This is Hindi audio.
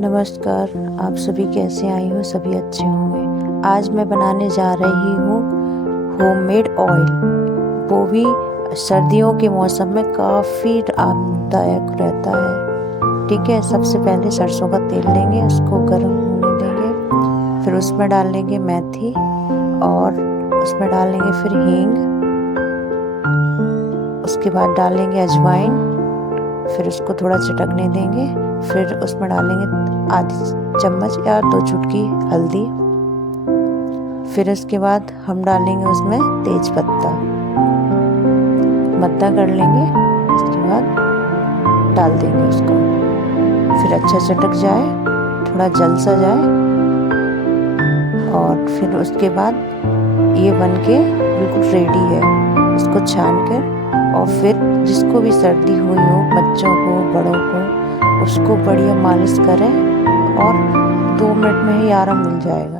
नमस्कार, आप सभी कैसे आए हो? सभी अच्छे होंगे। आज मैं बनाने जा रही हूँ होममेड ऑयल, वो भी सर्दियों के मौसम में काफ़ी आरामदायक रहता है। ठीक है, सबसे पहले सरसों का तेल लेंगे, उसको गर्म होने देंगे, फिर उसमें डाल लेंगे मेथी और उसमें डालेंगे फिर हींग, उसके बाद डालेंगे अजवाइन, फिर उसको थोड़ा चटकने देंगे, फिर उसमें डालेंगे आधी चम्मच या 2 चुटकी हल्दी, फिर उसके बाद हम डालेंगे उसमें तेज पत्ता, मद्दा कर लेंगे, उसके बाद डाल देंगे उसको, फिर अच्छा चटक जाए, थोड़ा जल सा जाए और फिर उसके बाद ये बनके बिल्कुल रेडी है। उसको छान कर और फिर जिसको भी सर्दी हुई हो, बच्चों को, बड़ों को, उसको बढ़िया मालिश करें और 2 मिनट में ही आराम मिल जाएगा।